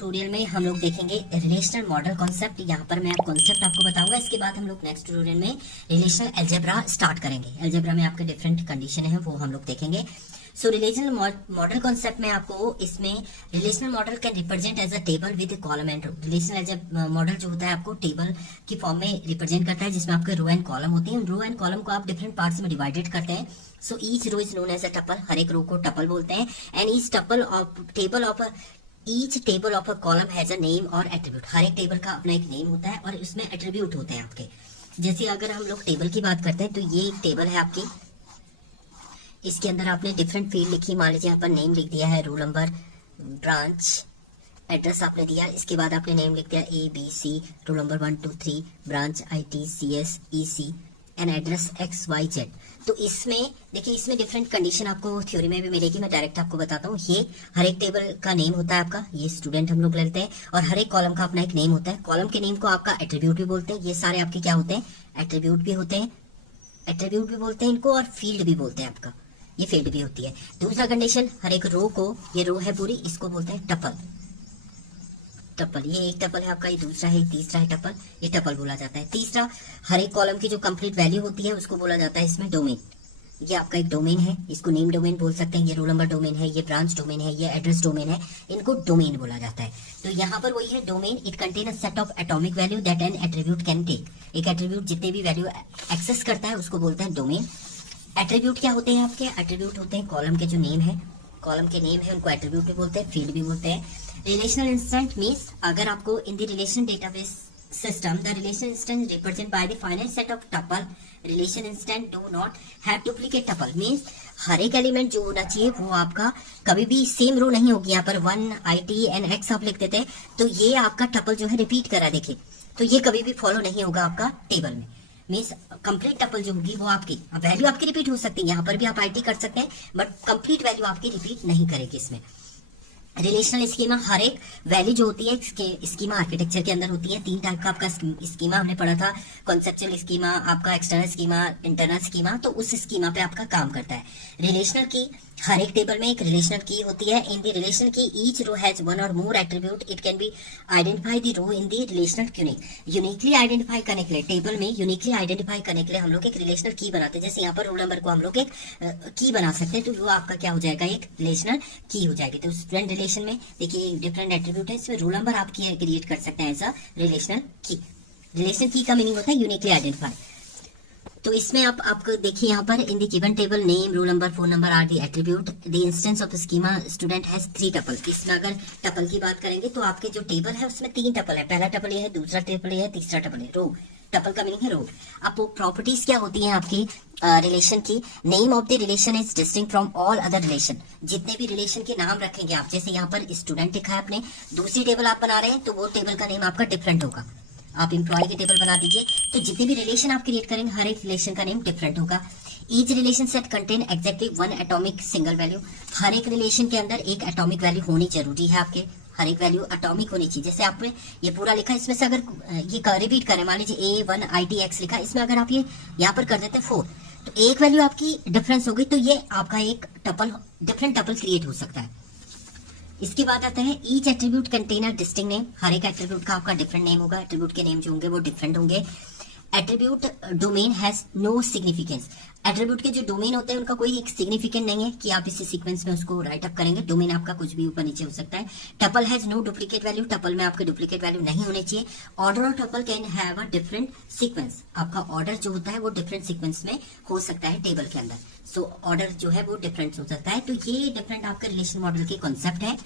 Tutorial में हम लोग देखेंगे रिलेशनल मॉडल कॉन्सेप्ट। यहाँ पर मैं कॉन्सेप्ट आपको बताऊंगा, इसके बाद हम लोग नेक्स्ट ट्यूटोरियल में रिलेशनल अलजेब्रा स्टार्ट करेंगे। अलजेब्रा में आपके डिफरेंट कंडीशन है वो हम लोग देखेंगे। सो रिलेशनल मॉडल कॉन्सेप्ट में आपको इसमें relational model can represent as a table with column and row. Relational model जो होता है आपको टेबल की फॉर्म में रिप्रेजेंट करता है, जिसमें आपके रो एंड कॉलम होते हैं। रो एंड कॉलम को आप डिफरेंट पार्ट्स में डिवाइडेड करते हैं। So each row is known as a tuple, हर एक रो को टपल बोलते हैं। And each tuple of table of each table of a column has a name और एट्रीब्यूट। हर एक टेबल का अपना एक नेम होता है और उसमें एट्रीब्यूट होते हैं आपके। जैसे अगर हम लोग टेबल की बात करते हैं तो ये एक टेबल है आपकी, इसके अंदर आपने डिफरेंट फील्ड लिखी। मान लीजिए यहाँ पर नेम लिख दिया है, रोल नंबर, ब्रांच, एड्रेस आपने दिया। इसके बाद आपने नेम लिख दिया ABC, roll number 1 2 3, branch IT CS EC and address XYZ। तो इसमें देखिए, इसमें डिफरेंट कंडीशन आपको थ्योरी में भी मिलेगी। मैं डायरेक्ट आपको बताता हूँ। ये हर एक टेबल का नेम होता है आपका, ये स्टूडेंट हम लोग लेते हैं। और हर एक कॉलम का अपना एक नेम होता है। कॉलम के नेम को आपका एट्रीब्यूट भी बोलते हैं। ये सारे आपके क्या होते हैं, एट्रीब्यूट भी होते हैं। एट्रीब्यूट भी बोलते हैं इनको, और फील्ड भी बोलते हैं आपका, ये फील्ड भी होती है। दूसरा कंडीशन, हर एक रो को, ये रो है पूरी, इसको बोलते हैं टपल। टपल, ये एक टपल है आपका, ये दूसरा है, तीसरा है टपल, ये टपल बोला जाता है। तीसरा, हर एक कॉलम की जो कंप्लीट वैल्यू होती है उसको बोला जाता है इसमें डोमेन। ये आपका एक डोमेन है, इसको नेम डोमेन बोल सकते हैं। ये रोल नंबर डोमेन है, ये ब्रांच डोमेन है, ये एड्रेस डोमेन है, इनको डोमेन बोला जाता है। तो यहाँ पर वही है domain. It contain a set of atomic value that an attribute can take. एक एट्रीब्यूट जितने भी वैल्यू एक्सेस करता है उसको बोलते हैं डोमेन। एट्रीब्यूट क्या होते हैं आपके, एट्रीब्यूट होते हैं कॉलम के जो नेम है, कॉलम के नेम है उनको एट्रीब्यूट भी बोलते हैं, फील्ड भी बोलते हैं। रिलेशनल इंस्टेंट मीन्स अगर आपको in the relation database system the relation instant represent by the finite set of tuple. Relation instant do not have duplicate tuple means हर एक एलिमेंट जो होना चाहिए वो आपका कभी भी सेम रो नहीं होगी। यहाँ पर 1 IT एंड X आप लिख देते हैं तो ये आपका टपल जो है रिपीट करा, देखिए, तो ये कभी भी फॉलो नहीं होगा आपका टेबल में। मीन्स कंप्लीट टपल जो होगी वो आपकी वैल्यू आपकी रिपीट हो सकती है। यहाँ पर भी आप IT कर सकते हैं, बट कंप्लीट वैल्यू आपकी रिपीट नहीं करेगी इसमें। रिलेशनल स्कीमा, हर एक वैल्यू जो होती है स्कीमा आर्किटेक्चर के अंदर होती है। 3 टाइप का आपका स्कीमा हमने पढ़ा था, कॉन्सेप्चुअल स्कीमा, आपका एक्सटर्नल स्कीमा, इंटरनल स्कीमा। तो उस स्कीमा पे आपका काम करता है। रिलेशनल की, हर एक टेबल में एक रिलेशनल की होती है। इन द रिलेशन की ईच रो हैज वन और more attribute. It can be identify the row in the relational unique. Uniquely identify करने के लिए, टेबल में यूनिकली आइडेंटिफाई करने के लिए हम लोग एक रिलेशनल की बनाते हैं। जैसे यहाँ पर रोल नंबर को हम लोग एक की बना सकते हैं, तो वो आपका क्या हो जाएगा, एक रिलेशनल की हो जाएगी। तो स्टूडेंट रिलेशन में देखिए डिफरेंट एट्रीब्यूट है, इसमें रोल नंबर आप क्रिएट कर सकते हैं एज अ रिलेशनल की। रिलेशनल की का मीनिंग होता है यूनिकली आइडेंटिफाई। तो इसमें आप आपको देखिए यहाँ पर in the given table name, roll number, phone number are the attribute. The instance of schema student has 3 tuple. इसमें अगर टपल की बात करेंगे तो आपके जो टेबल है उसमें 3 टपल है। पहला टपल ये है, दूसरा टपल ये है, तीसरा टपल है। रो, टपल का मीनिंग है रो। अब वो प्रॉपर्टीज क्या होती हैं आपकी रिलेशन की, name of the relation is distinct from all other relation. जितने भी रिलेशन के नाम रखेंगे आप, जैसे यहाँ पर स्टूडेंट लिखा है आपने, दूसरी टेबल आप बना रहे हैं तो वो टेबल का नेम आपका डिफरेंट होगा। आप एम्प्लॉय की टेबल बना दीजिए, तो जितने भी रिलेशन आप क्रिएट करेंगे हर एक रिलेशन का नेम डिफरेंट होगा। Each relation set contain exactly 1 atomic single value. हर एक रिलेशन के अंदर एक एटॉमिक वैल्यू होनी जरूरी है आपके, हर एक वैल्यू एटॉमिक होनी चाहिए। जैसे आपने ये पूरा लिखा, इसमें से अगर ये रिपीट करें, मान लीजिए A1 IT X लिखा, इसमें अगर आप ये यहाँ पर कर देते हैं 4, तो एक वैल्यू आपकी डिफरेंस हो गई, तो ये आपका एक टपल, डिफरेंट टपल क्रिएट हो सकता है। इसके बाद आता है each attribute container distinct name. हर एक एट्रीब्यूट का आपका डिफरेंट नेम होगा, एट्रीब्यूट के नेम जो होंगे वो डिफरेंट होंगे। Attribute domain has no significance. Attribute के जो डोमेन होते हैं उनका कोई एक सिग्निफिकेंट नहीं है कि आप इसी सीक्वेंस में उसको राइट अप करेंगे। डोमेन आपका कुछ भी ऊपर नीचे हो सकता है। Tuple has no duplicate value. Tuple में आपके डुप्लीकेट वैल्यू नहीं होने चाहिए। ऑर्डर और tuple can have a different sequence. आपका ऑर्डर जो होता है वो डिफरेंट सीक्वेंस में हो सकता है टेबल के अंदर। सो ऑर्डर जो है वो डिफरेंट हो सकता है। तो ये डिफरेंट आपके रिलेशन मॉडल के कॉन्सेप्ट है।